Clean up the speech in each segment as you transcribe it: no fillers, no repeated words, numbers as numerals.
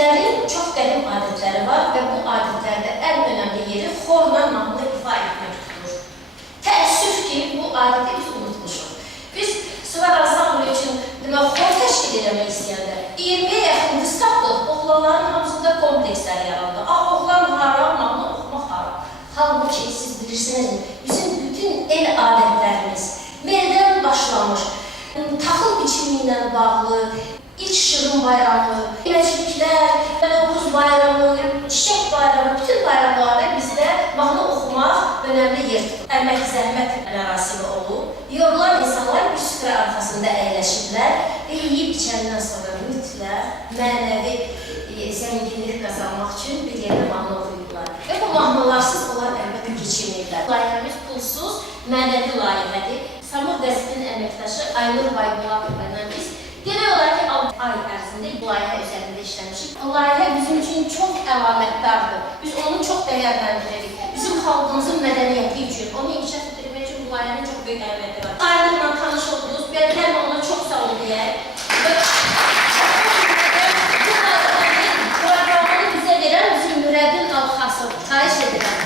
Türklərin çox qədim adətləri var və bu adətlərdə ən önəmli yeri xorla mahnı ifa etmək tutur. Təəssüf ki, bu adəti biz unutmuşuq. Biz Sıvar ansamblı üçün xor təşkil eləmək istəyəndə 20-yə yaxın qız tapdıq, oğlanların hamısında komplekslər yarandı. Oğlan haram, mahnı oxumaq haram. Halbuki siz bilirsiniz, bizim bütün el adətlərimiz merdən başlamış, taxıl biçimi ilə bağlı, İlk Şırın bayramı, Məcliklər, Novruz bayramı, Çiçək bayramı, bütün bayramlarda bizdə mahnı oxumaq önəmli yer tutur. Əmək, zəhmət mərasimi olub, yorulan insanlar bir süfrə arxasında əyləşirlər və yeyib içəndən sonra mütləq mənəvi zənginlik qazanmaq üçün bir yerdə mahnı oxuyurlar. Və bu mahnılarsız onlar əlbəttə keçirmirlər. Layihəmiz pulsuz, mənəvi layihədir. Samur qəzetinin əməkdaşı Aynur Bayqulaqovla biz genel olaraq 6 ay ərzində bu layihə üzərində işləmişik. O layihə bizim üçün çox əlamətdardır. Biz onu çox dəyərləndiririk. Bizim xalqımızın mədəniyyəti üçün, onu inkişaf etdirmək üçün bu layihənin çox böyük əhəmiyyəti var. Aynurla tanış oldunuz, bəlkə ona çox sağ olun deyək. Bu proqramını bizə verən bizim Nurəddin Alxasov. Xahiş edirəm.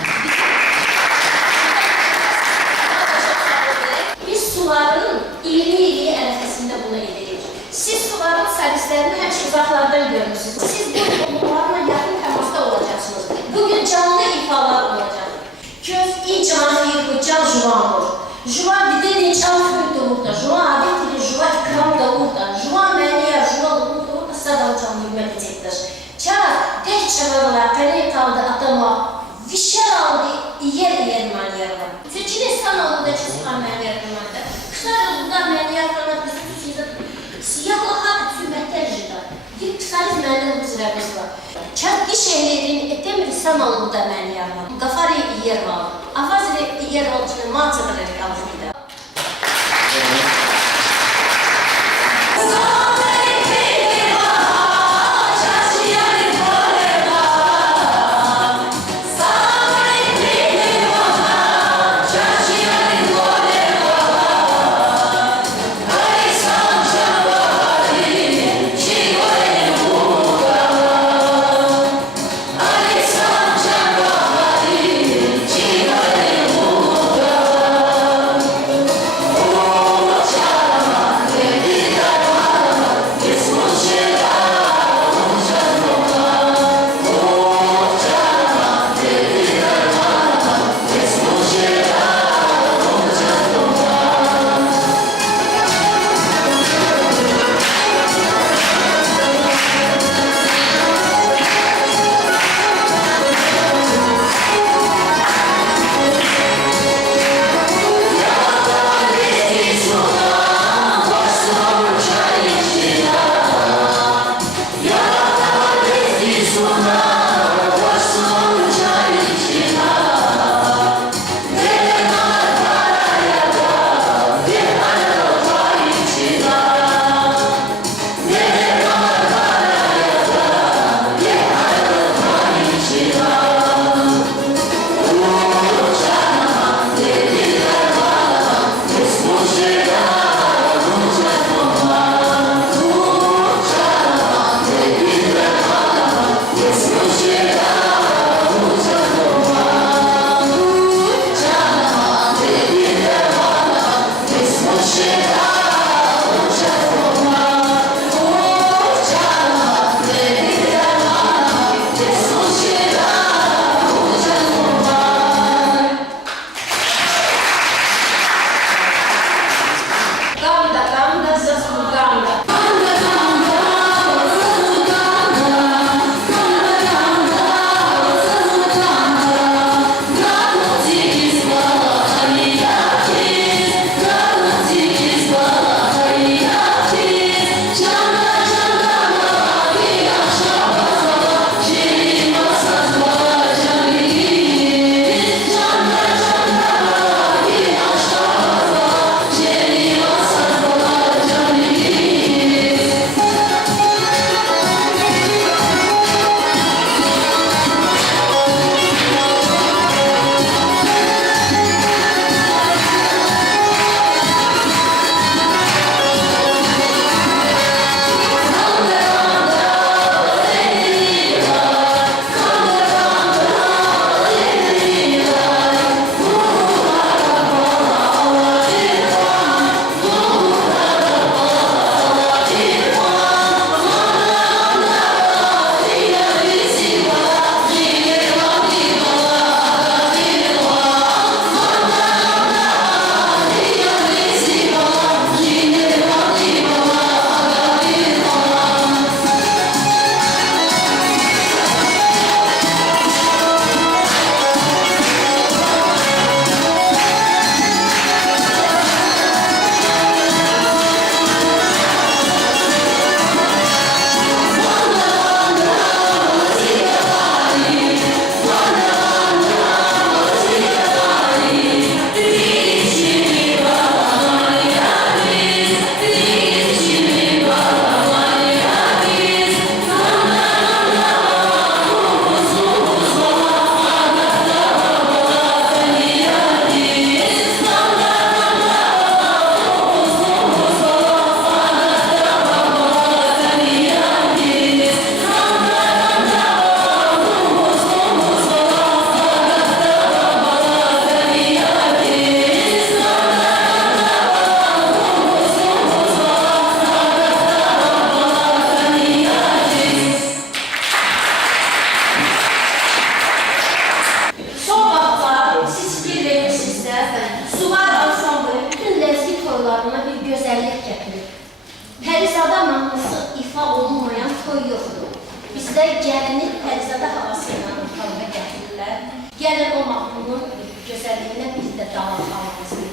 Biz suların iyiliyi ərəfəsində bunu edirik. Siz suların solistlərini həmişə uzaqlardan görmürsünüz. Siz bu onlarla yaxın təmasda olacaqsınız. Bugün canlı ifalar olacaq. Göz iyi canlıyıq, can juvandır. Juvan dediğin can fırk doğurda. Juvan adetleri, juvan ikram doğurda. Juvan məniyə, juvan doğurda sadam canlı hürmət Çağır, tək çağırlar, qəni qaldı adama, vişər aldı, yer maniyarlar. Çünki insan olunda çıxan maniyarlarında. Kısa yolunda maniyarlarına Siyahlığa hükümətlər jida. Bir kısarız mənim üzrəmiz var. Çatqı şehirlerin etem Risanolunda məniyarlar. Qafari yer var. Afazire yer var üçün maçıqları qalsın. bizə gəlini Pərizada havası ilə ortalığa gətirirlər. Gəlin o mahnının gözəlliyinə biz də davam almamızı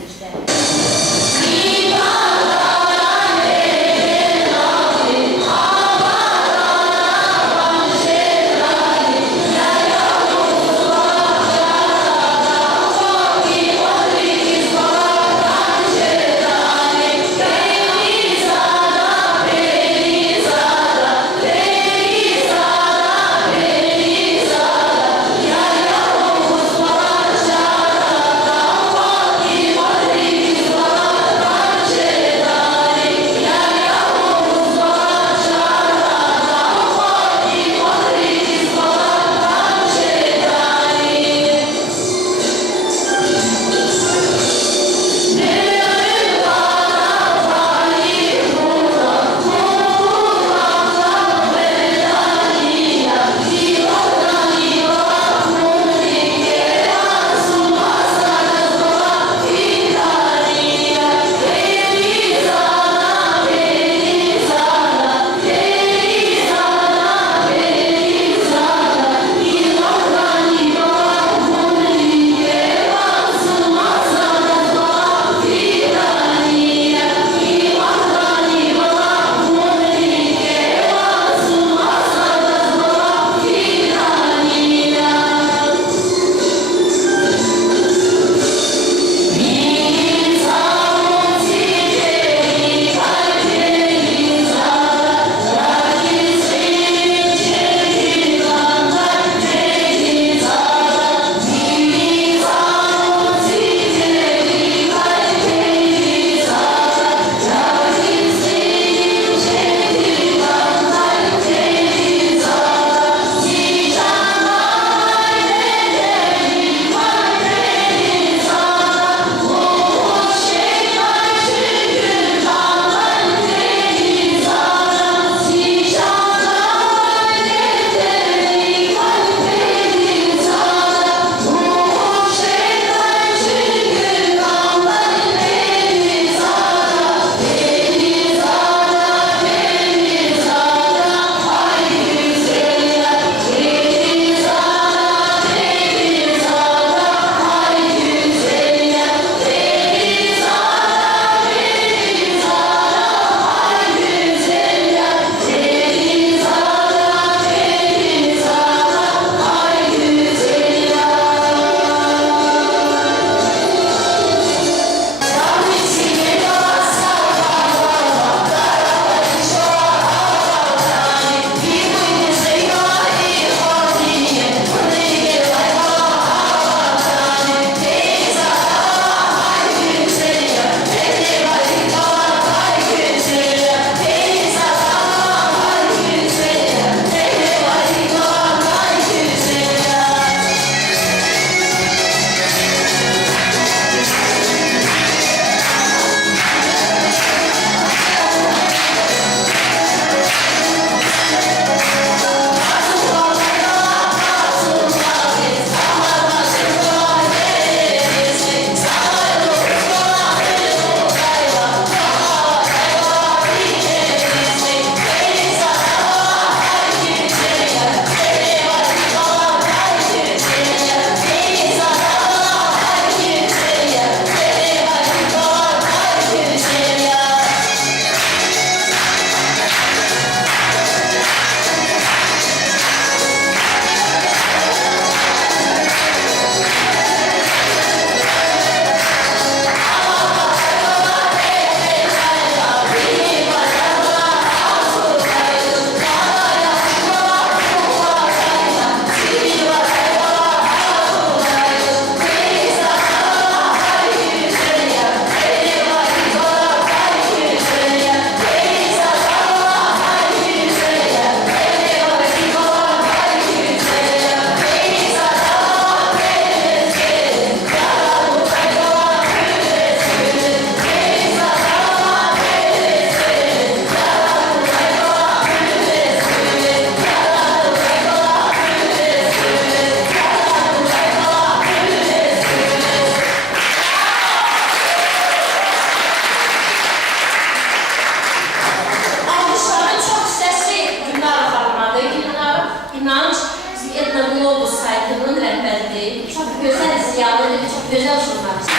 dünyanın çok güzel jurnalist.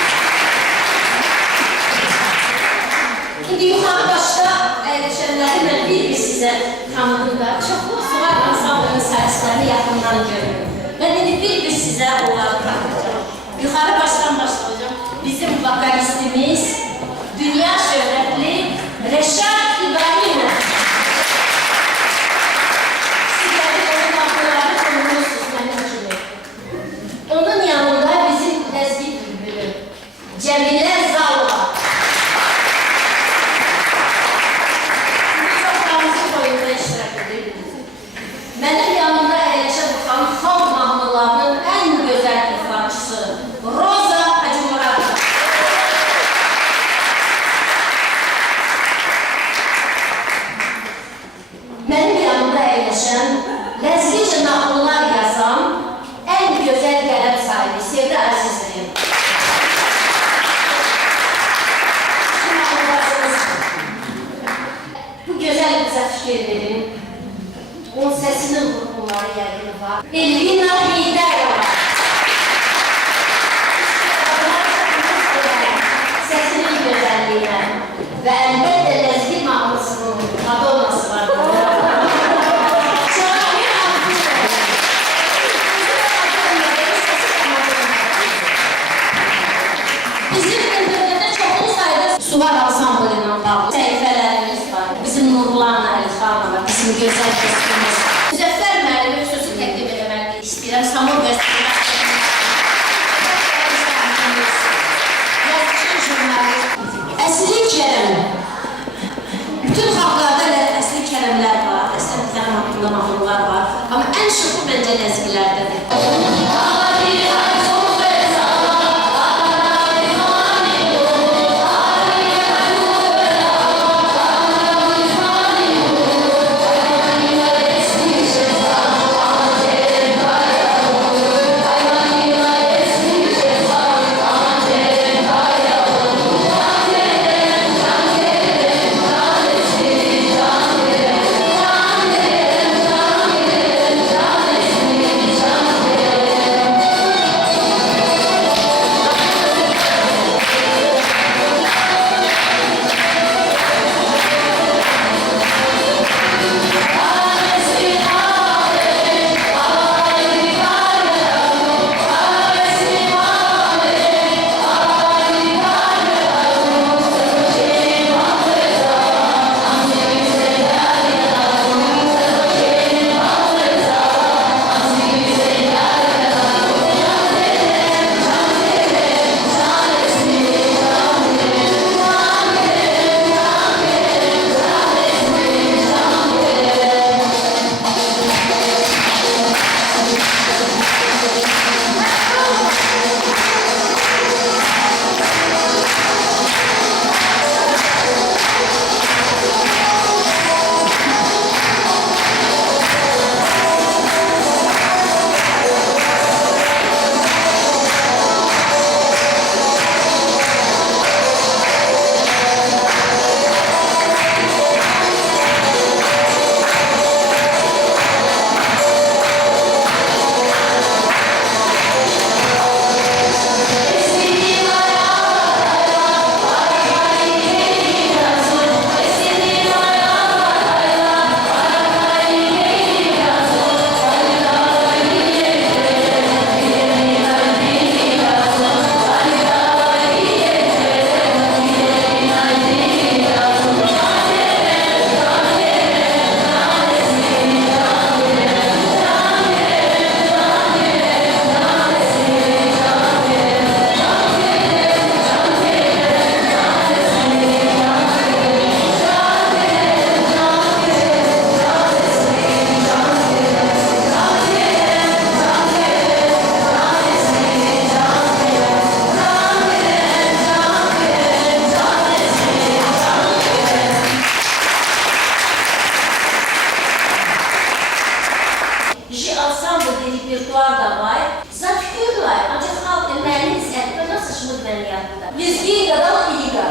İndi yuxarı başda əyləşənləri mən bir sizə tanıdım da, çoxlu sual ansamblının sərvislərini yaxından görürüm. Mən indi bir sizə onları tanıtacağım. Yuxarı başdan başlayacağım. Bizim vokalistimiz, dünya şöhrətli Rəşad İbrahimov. Sizləri onun mahnıları tanımıyorsunuz mənim kimi. Onun yanında bizim ləzgi bülbülü Cəmilə Zalva. Mənim yanımda əyləşə baxan xalq mahnılarının ən gözəl ifaçısı Roza Hacımuradova. Mənim yanımda əyləşən, ləzgicə nağıllar yazan, ən gözəl qələm sahibi Sevda Əzizliyim. Bu gözəl qıza fikir verin. Onun səsinin vurğunları yəqin var. Elvina Heydərova. Səsinin gözəlliyinə və əlbəttə ləzgi mahnısının Madonnası var. Bizim internetdə çoxlu sayda suvar ansamblıyla bağlı səhifələrimiz var. Bizim Nurlan Əlixanova, bizim gözəl dostumuz. Müzəffər müəllimi xüsusi təqdim eləmək istəyirəm. Samur qəzetində yazıcı jurnalist. Əsli Kərəm. Bütün xalqlarda əsli Kərəmlər var, əsli Kərəm haqqında mahnılar var. Amma ən şıxı məncə ləzgilərdədir. repertuar da var. Zatkıyorlar. Ancak halk emeğinin zevkine nasıl şunu ben yaptı. Biz gigadan iliga.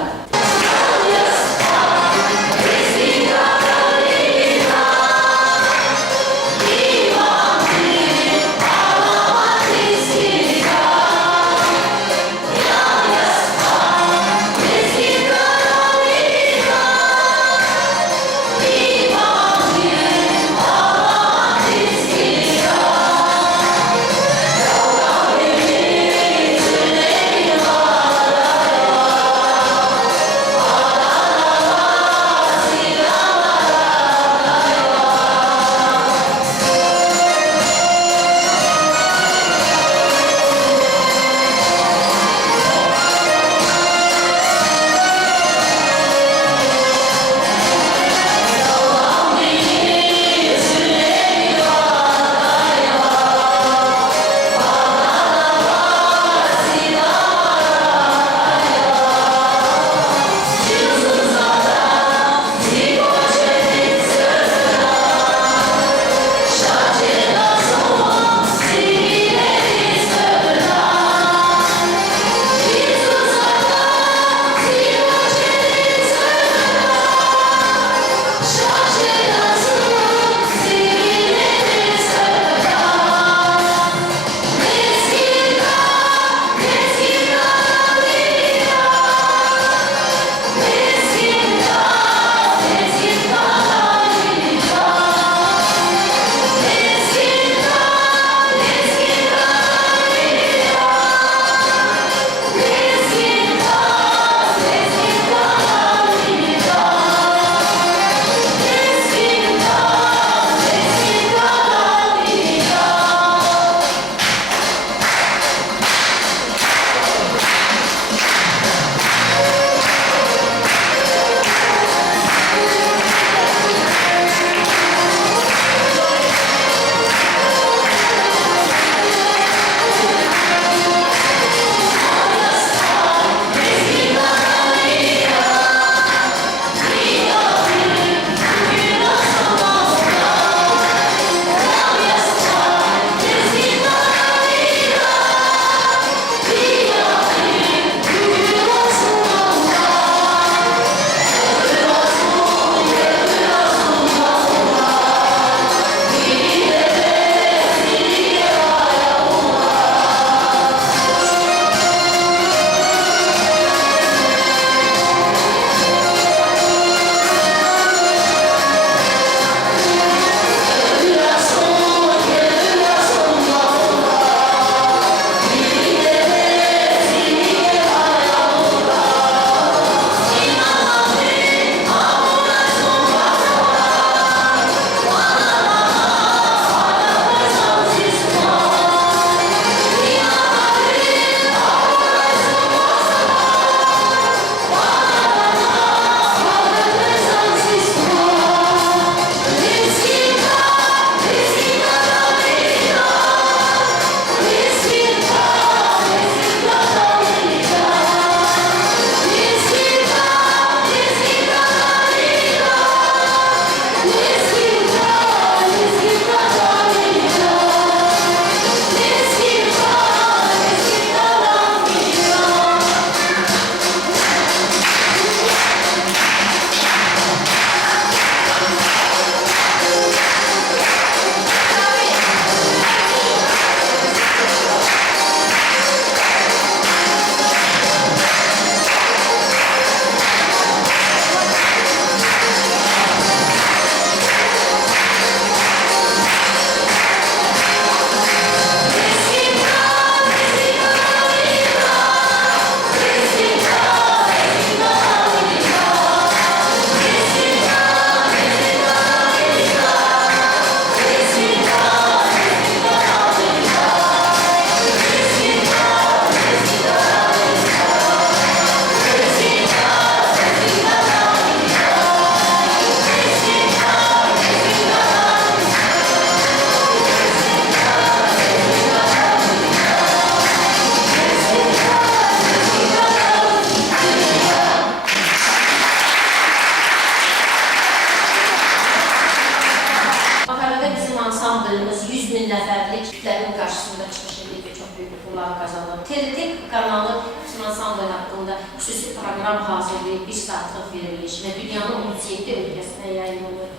ansamblimiz 100 min nəfərlik kütlərin qarşısında çıxış edib və çox böyük uğurlar qazanıb. TRT kanalı bizim ansambl haqqında xüsusi proqram hazırlayıb, 1 saatlıq veriliş və dünyanın 37 ölkəsinə yayınlanır.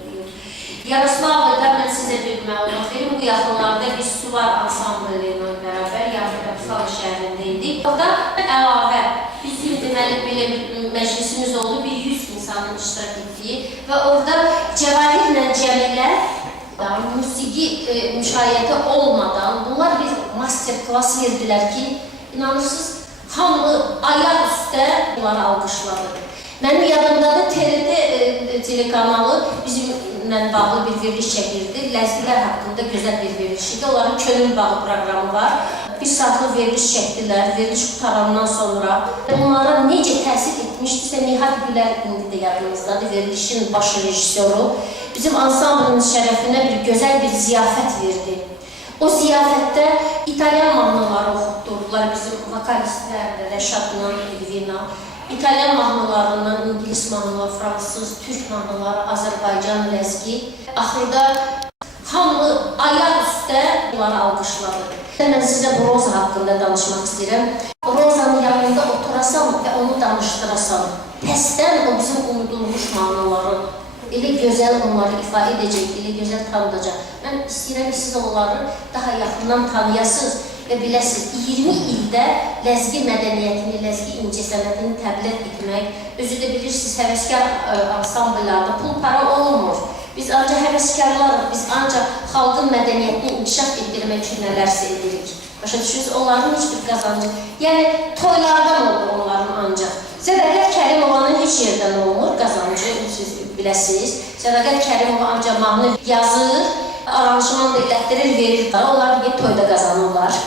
Yaroslavl'da mən sizə bir məlumat verim. Bu yaxınlarda biz Suvar ansamblı ilə bərabər Yaroslavl şəhərində idik. Orada əlavə bizim deməli belə bir məclisimiz oldu, bir 100 insanın iştirak etdiyi və orada Cəvahirlə Cəmilə musiqi müşayiəti olmadan bunlar bir master-klass verdilər ki, inanırsınız, hamı ayaq üstə bunları alqışladı. Mənim yadımdadır, TRT telekanalı bizimlə bağlı bir veriliş çəkirdi. Ləzgilər haqqında gözəl bir veriliş idi. Onların Könül Bağı proqramı var. 1 saatlıq veriliş çəkdilər. Veriliş qutarandan sonra onlara necə təsir etmişdirsə, Nihat Gülər indi də yadımızdadır, verilişin baş rejissoru. Bizim ansamblımız şərəfinə bir gözəl bir ziyafət verdi. O ziyafətdə İtalyan mahnıları oxutdurdular bizim vokalistlərlə, Rəşadla, Elvina. İtalyan mahnılarından İngilis mahnıları, Fransız, Türk mahnıları, Azərbaycan ləzgi. Axırda hamı ayaq üstə bunları alqışladı. Mən sizə bu Roza haqqında danışmaq istəyirəm. Rozanın yanında oturasam və onu danışdırasam, təsdən o bizim unudulmuş mahnıları elə gözəl onları ifadə edəcək, elə gözəl tanıdacaq. Mən istəyirəm ki, siz onları daha yaxından tanıyasınız və biləsiniz, 20 ildə ləzgi mədəniyyətini, ləzgi incəsənətini təbliğ etmək, özü də bilirsiniz, həvəskar ansambllarda pul para olmur. Biz ancaq həvəskarlarıq, biz ancaq xalqın mədəniyyətini inkişaf etdirmək üçün nələrsə edirik. Başa düşürsünüz, onların heç bir qazancı, yəni toylardan olur onların ancaq. Sədaqət Kərimovanın heç yerdən olmur, qazancı, siz biləsiniz. Sədaqət Kərimova ancaq mahnı yazır, aranjman elətdirir, verir. Onlar bir toyda qazanırlar.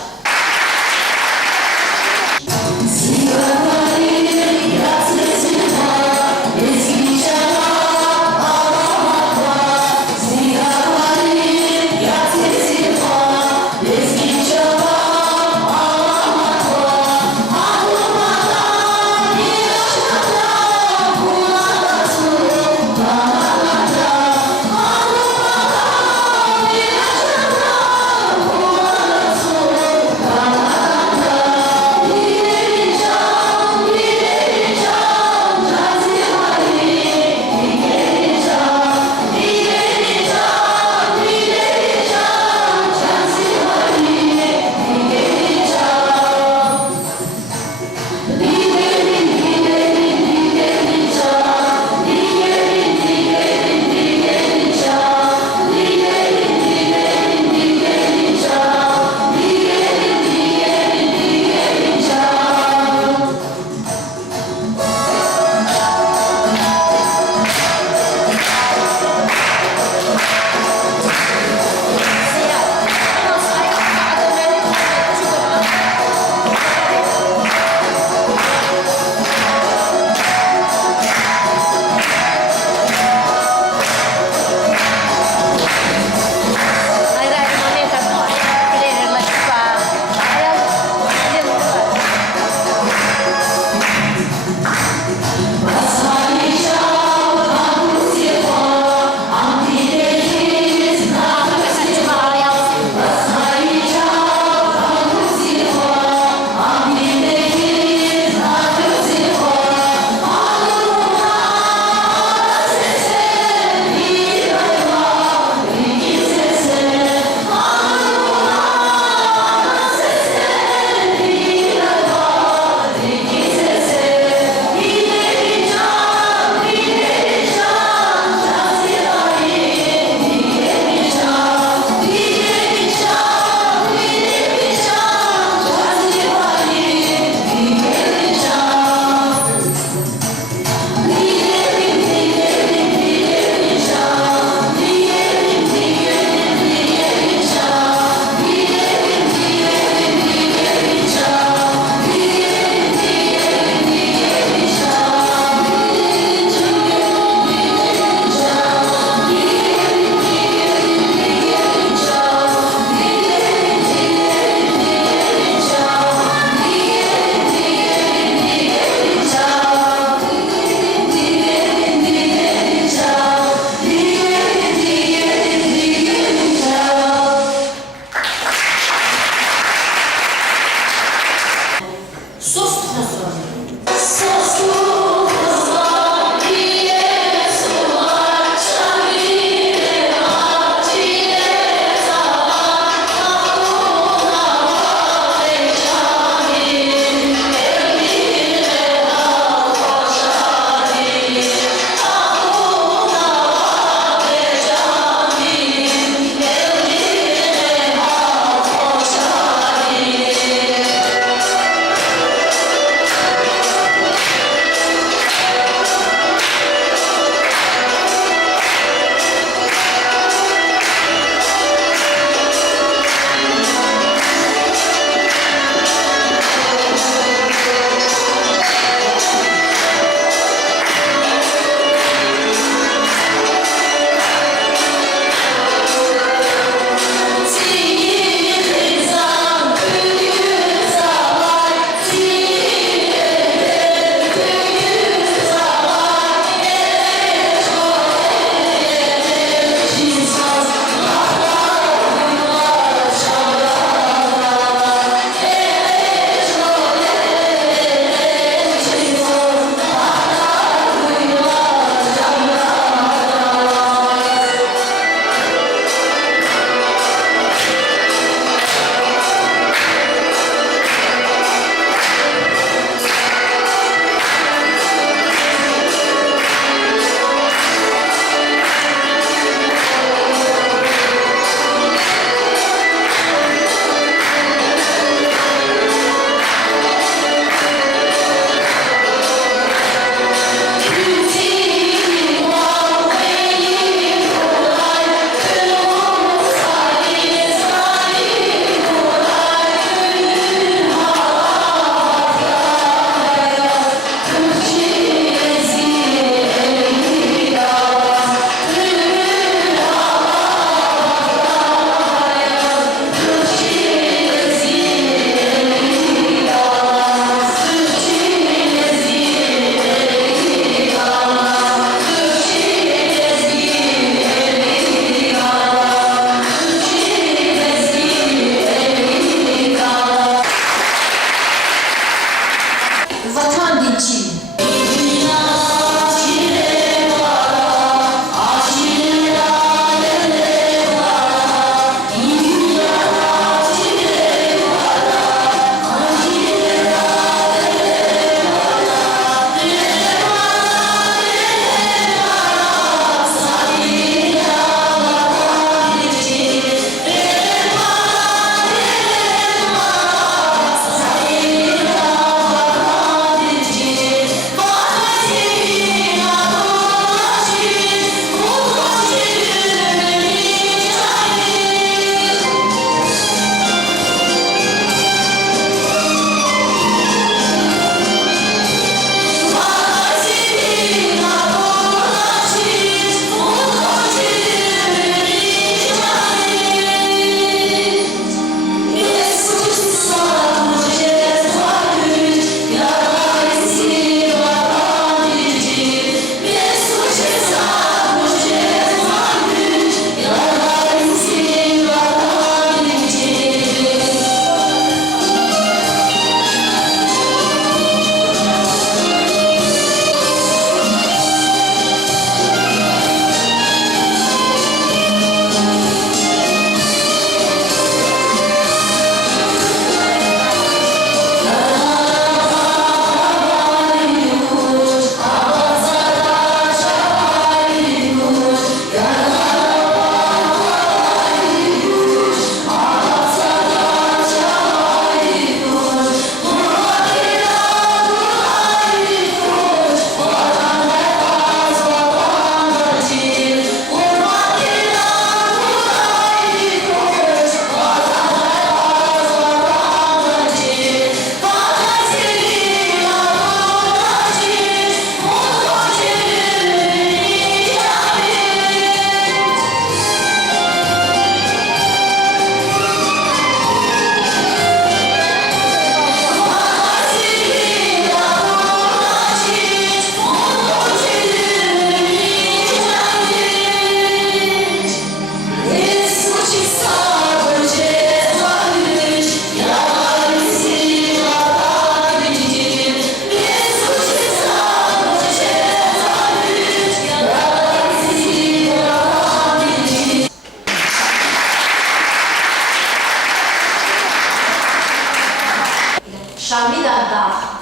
Şamila'da.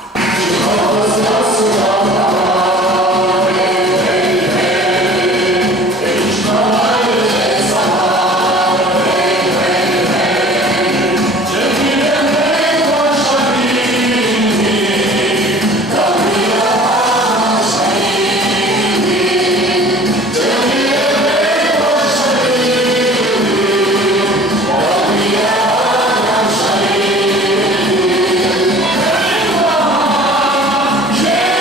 Yeah!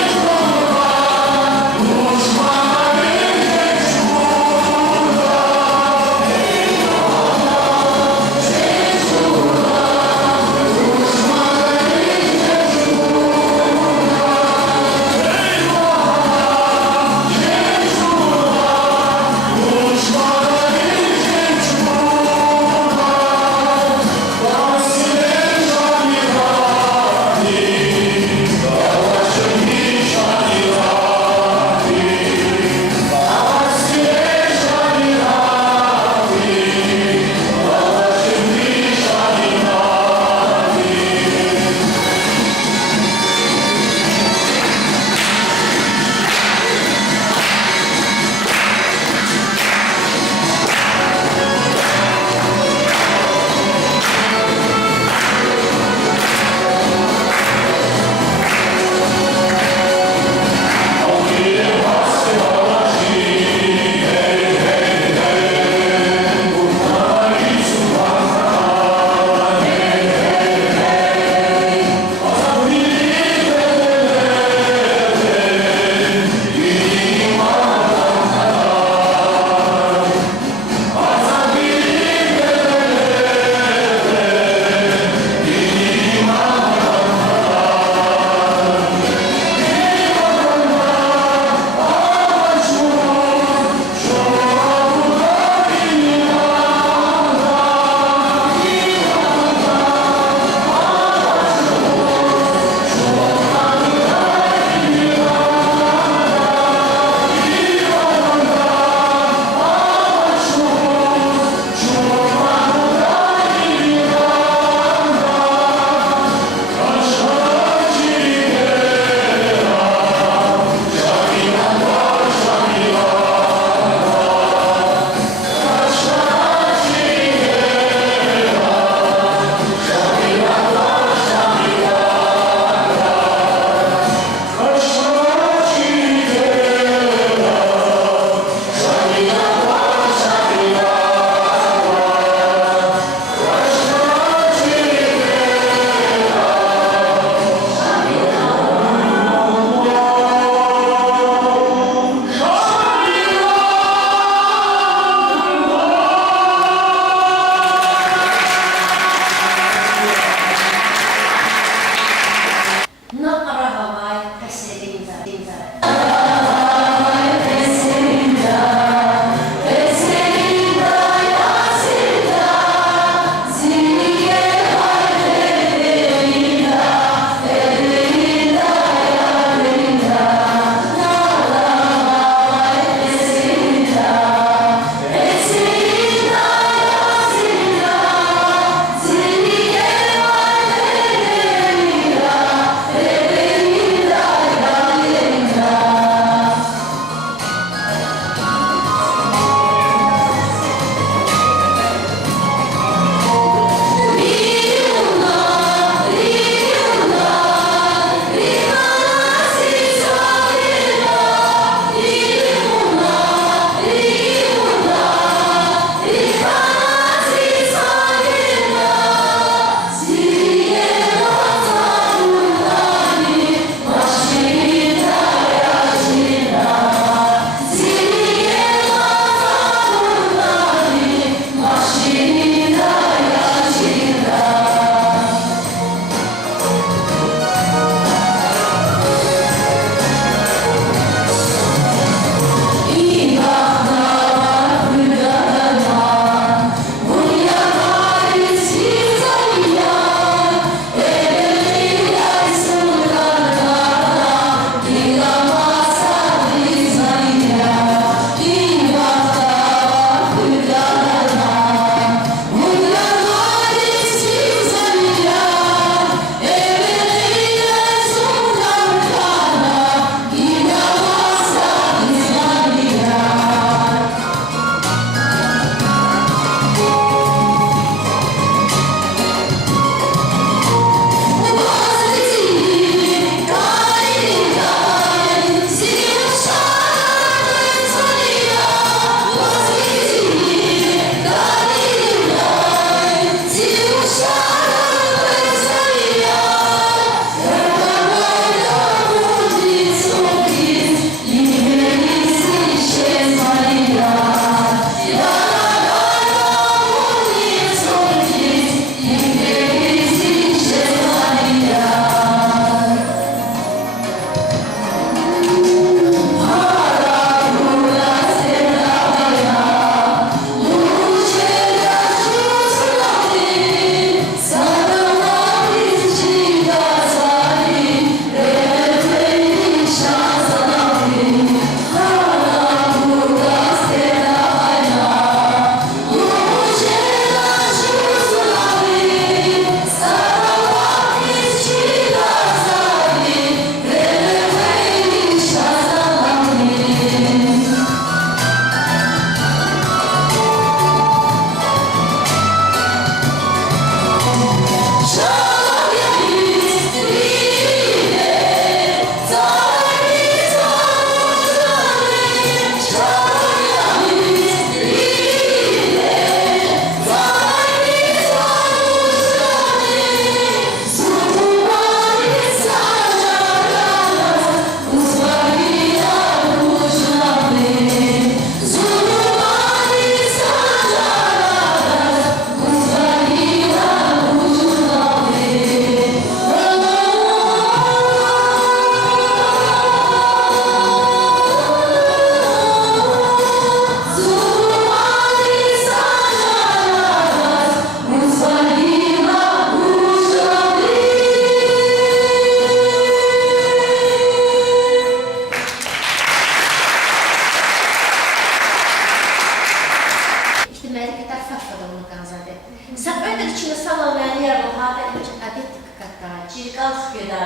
Zapewne içine salanlayan yarılha da adet kata, cirgal göda,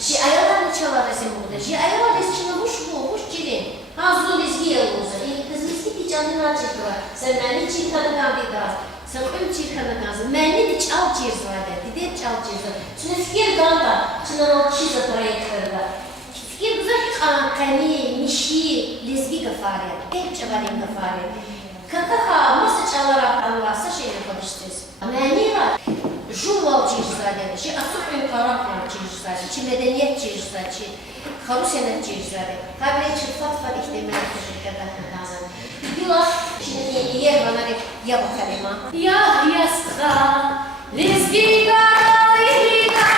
ji ayalar çalar resim burada, ji ayalar resmine hoş bu, hoş cirin. Hazır lizgi yalnızı, kız lizgi di canına çıkıyor. Sen beni çirkanı kandidat, sen ön çirkanı kandidat, beni di çal cirzade, di çal cirzade. Şimdi fikir ganda, şimdi o çize proyektörde. Fikir güzel kani, mişi, lizgi gafari, hep çabalayım gafari. Kaka masa çalarak anlarsa şey yapabilirsiniz. Məni var, jurval cirzade, şey asıl ön karakter cirzade, çi medeniyet cirzade, çi karusenet cirzade. Kabile çi fat ihtimali şirkete kazan. Bila şimdi yer bana ya bakalım. Ya yastra, lezgiga, liga,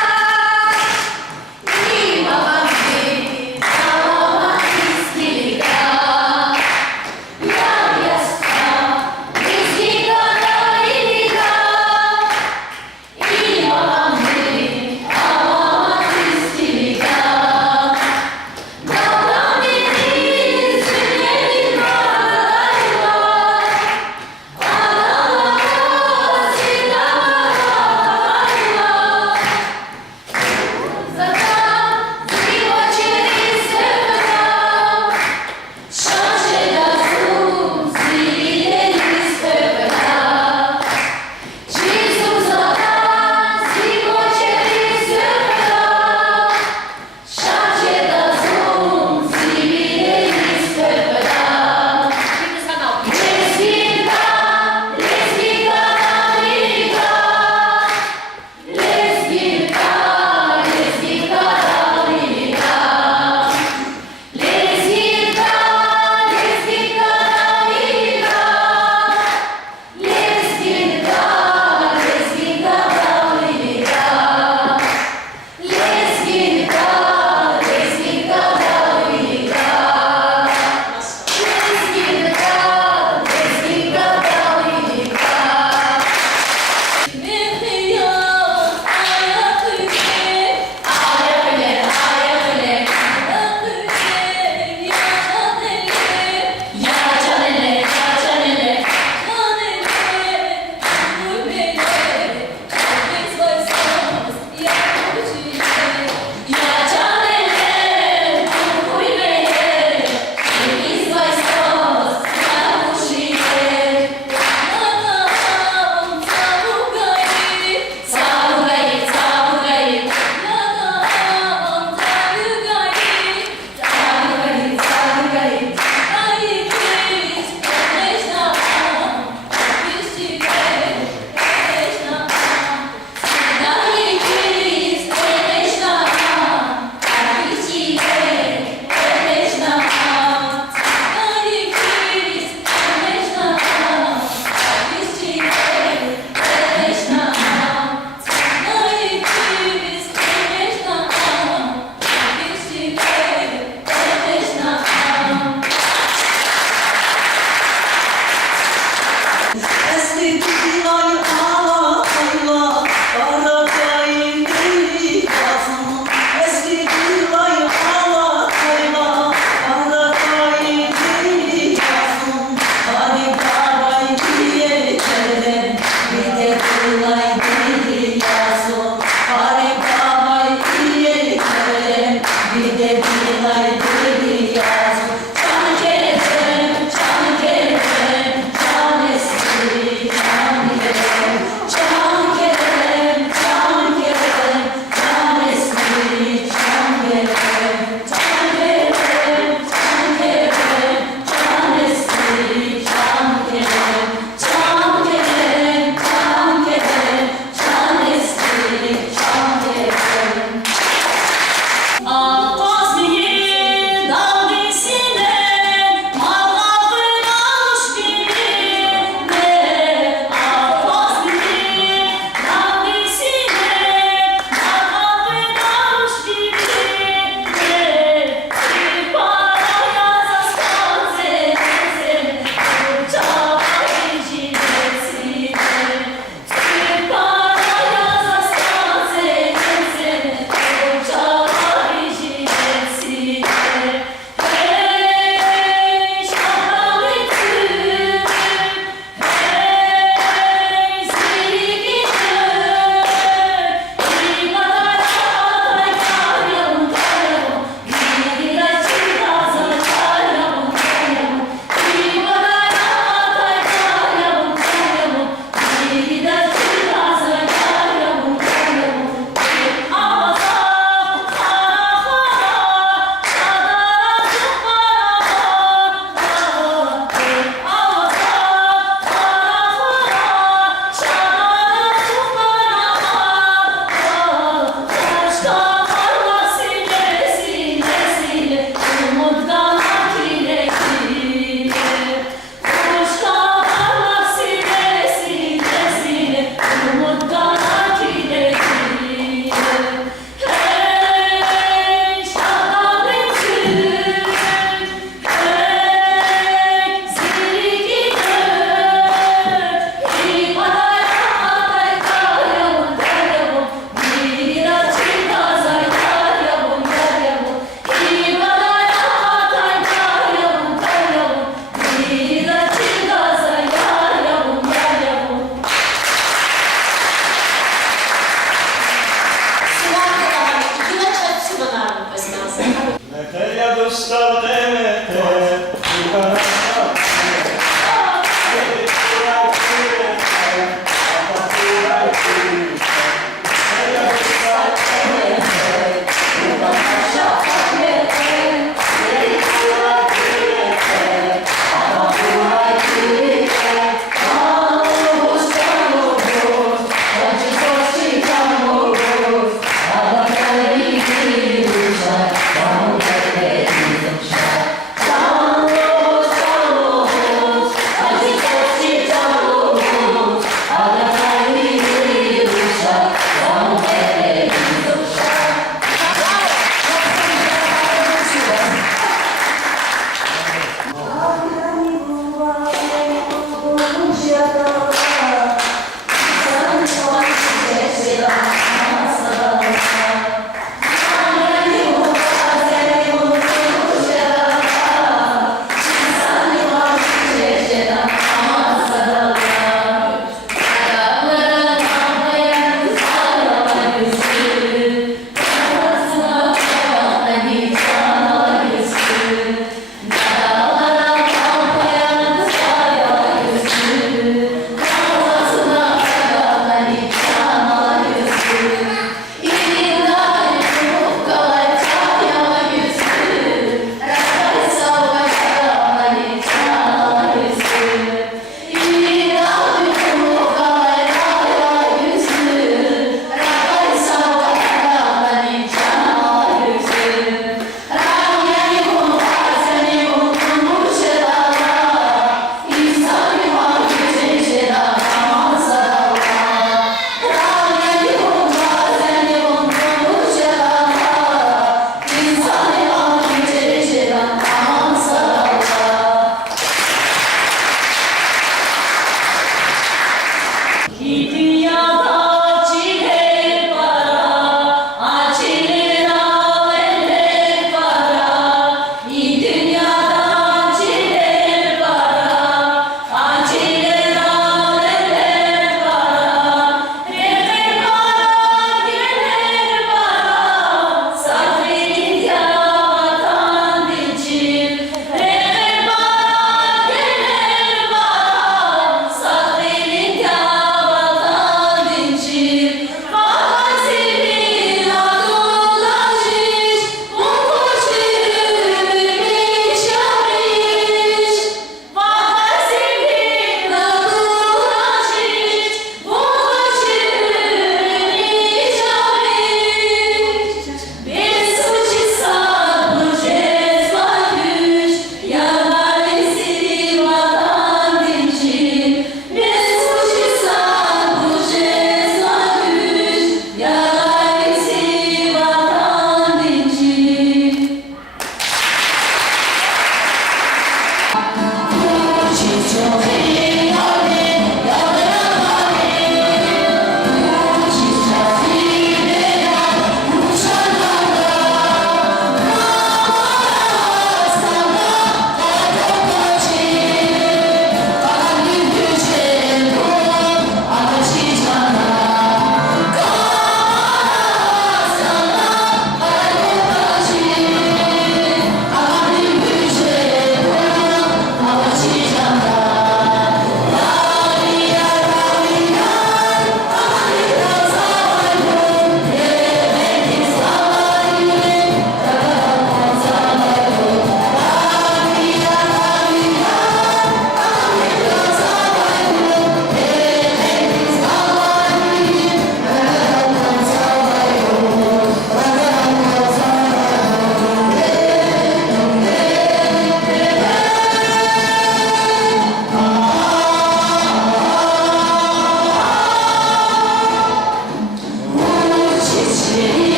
ni mabambi, ama lezgiga. Ya yastra, lezgiga, liga, ni mabambi, ama lezgiga. Babam dedi, seni var.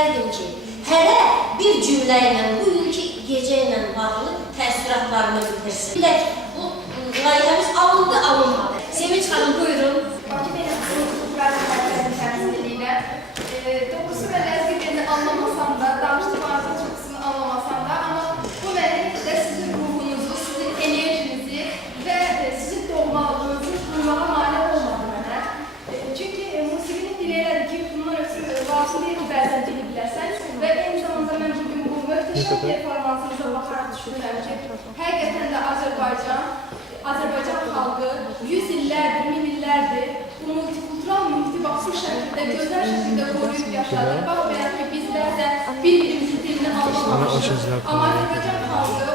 istərdim ki, hələ bir cümlə ilə, bugünkü gecə ilə bağlı təəssüratlarını bildirsin. Bilək, bu layihəmiz alındı, alınmadı. Sevinç xanım, buyurun. Bakı Belediyesi'nin Kulturel Merkezi temsiliyle dokusu ve lezgi dilini anlamasam da, danıştığımızın çok kısmını anlamasam da ama bu memlekette sizin ruhunuzu, sizin enerjinizi ve sizin doğmalılığınızı duymağa mani olmadı mənə. Çünkü musikinin dileyləri ki, bundan ötürü vasıl deyil bəzən dili bilərsən ve aynı zamanda mən bugün bu möhtəşəm performansınıza baxaraq düşünürəm ki, həqiqətən də Azərbaycan xalqı 100 illərdir, 1000 illərdir bu multikultural mühiti bu şəkildə, gözəl şəkildə qoruyub yaşadır. Baxmayaraq ki, bizlər də bir-birimizin dilini anlamamışıq. Amma Azərbaycan xalqı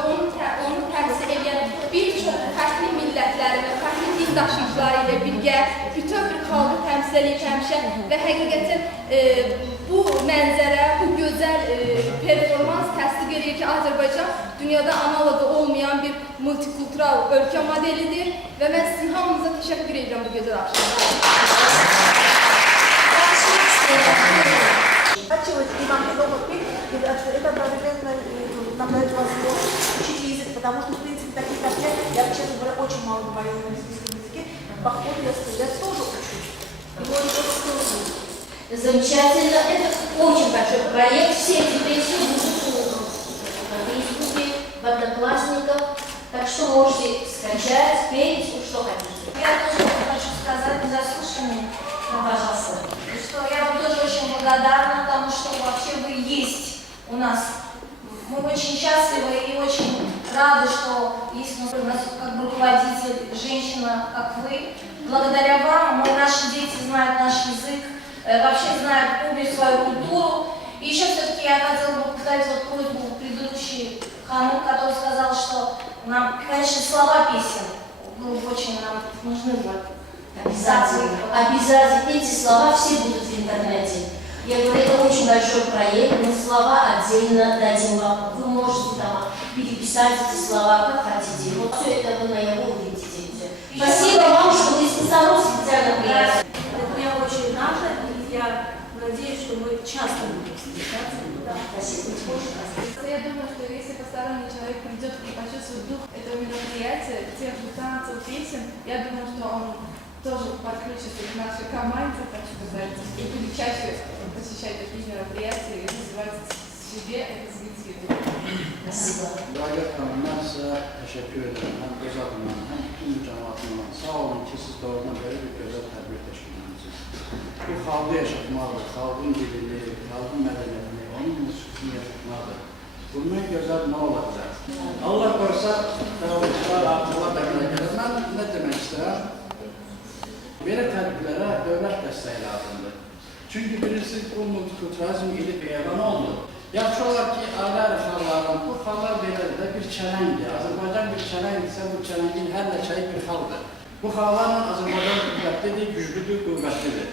onu təmsil edən bir çox fərqli millətləri və fərqli din daşıyıcıları ilə birgə bütöv bir xalqı təmsil edib həmişə və həqiqətən bu mənzərə, bu gözəl performans təsdiq edir ki, Azərbaycan dünyada analogu olmayan bir multikultural ölkə modelidir və mən sizin hamınıza təşəkkür edirəm bu gözəl axşamda. Хочу и вам дома петь, это одновременно направить вас учить язык, потому что, в принципе, таких как я, честно говоря, очень мало говорю на английском языке, по ходу я тоже учусь. Его не просто Замечательно. Это очень большой проект. Все эти песни будут на Фейсбуке, в Одноклассниках. Так что можете скачать, петь, что хотите. Я тоже хочу сказать незаслушанно, пожалуйста, что я вам тоже очень благодарна тому, что вообще вы есть у нас. Мы очень счастливы и очень рады, что есть у нас как бы руководитель, женщина, как вы. Благодаря вам наши дети знают наш язык, вообще знают обе свою культуру. И еще все-таки я хотела бы повторить вот просьбу предыдущей Хану, который сказал, что нам, конечно, слова песен очень нам нужны будут. Обязательно. Обязательно. Эти слова все будут в интернете. Я говорю, это очень большой проект, но слова отдельно дадим вам. Вы можете там переписать эти слова, как хотите. Вот все это вы на его увидите. Спасибо вам, что вы специально приехали. Это мне очень надо, и я надеюсь, что мы часто будем встречаться. Спасибо. Я думаю, что если посторонний человек придет и почувствует дух этого мероприятия, тех же танцев, песен, я думаю, что он тоже подключится к нашей команде, так сказать, и будет чаще посещать такие мероприятия и развивать в себе этот зрительский дух. Спасибо. Dağlık Hanım, ben size teşekkür ederim. Hem göz adımdan, hem bütün cemaatından. Sağ olun ki siz doğrudan böyle bir güzel tedbir teşkil edirsiniz. Bu xalqı yaşatmalı, xalqın dilini, xalqın mədəniyyətini, onun musikini yaşatmalıdır. Bunun gözəl nə olacaq? Allah korusa, dağlıqlar, artıqlar da gəlir. Mən nə demək istəyirəm? Belə tədbirlərə dövlət dəstəyi lazımdır. Çünki birisi bu multikulturalizm edib elan oldu. Yaxşı olar ki, ailə xalqların, bu xalqlar belədir də bir çələngdir. Azərbaycan bir çələngdirsə, bu çələngin hər ləçəyi bir xalqdır. Bu xalqlarla Azərbaycan qüvvətlidir, güclüdür, qüvvətlidir.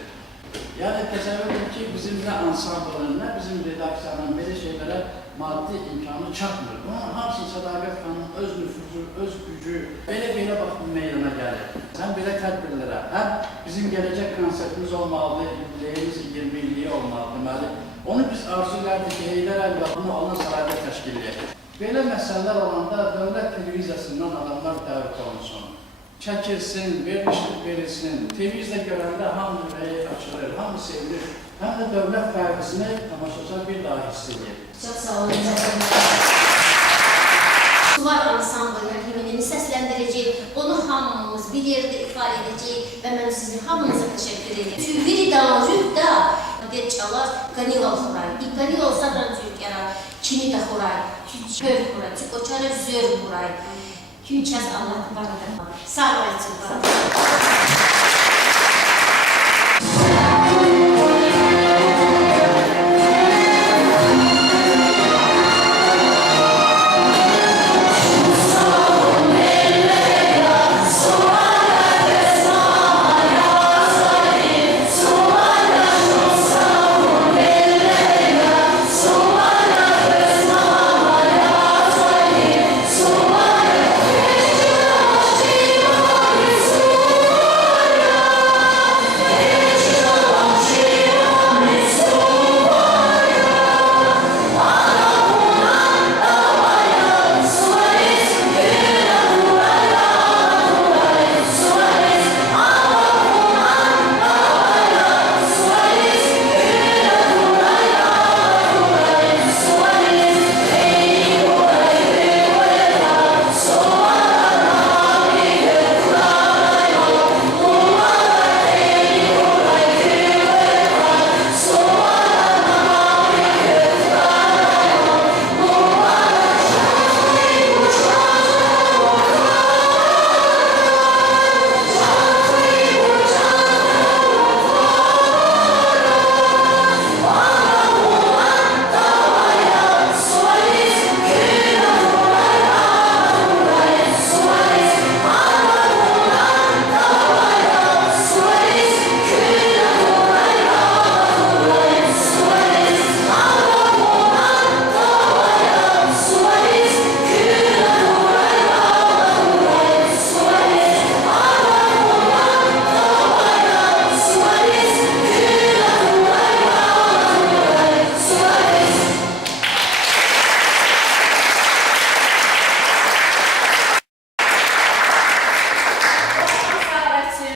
Yəni, təsəvvür edin ki, bizim nə ansamblın, nə bizim redaksiyanın belə şeylərə maddi imkanı çatmır. Bunun hamısı Sədaqət xanımın öz nüfuzu, öz gücü, belə baxın meydana gəlir. Həm belə tədbirlərə, həm bizim gələcək konsertimiz olmalıdır, yubileyimiz 20 illiyi olmalıdır, deməli. Onu biz arzu edirdik ki, Heydər Əlibaxını olan sarayda təşkil edir. Belə məsələlər olanda dövlət televiziyasından adamlar dəvət olunsun. Çəkilsin, verilsin. Televizdə görəndə hamı ürəyi açılır, hamı sevilir. Həm də dövlət fərqisini tamaşaçılar bir daha hiss edir. Çok sağ olun. Suvar ansamblının himnini səsləndirəcək, onu hamımız bir yerdə ifadə edəcək və mən sizin hamınıza təşəkkür edirəm. Tüviri danjüqda ded çalar, Kanilov xuray. И Kanilov sadranjüq yarar, kimi də xuray, çöl xuray, çikoçarı zör xuray. Çünkü Allah barıdır. Sağ olun.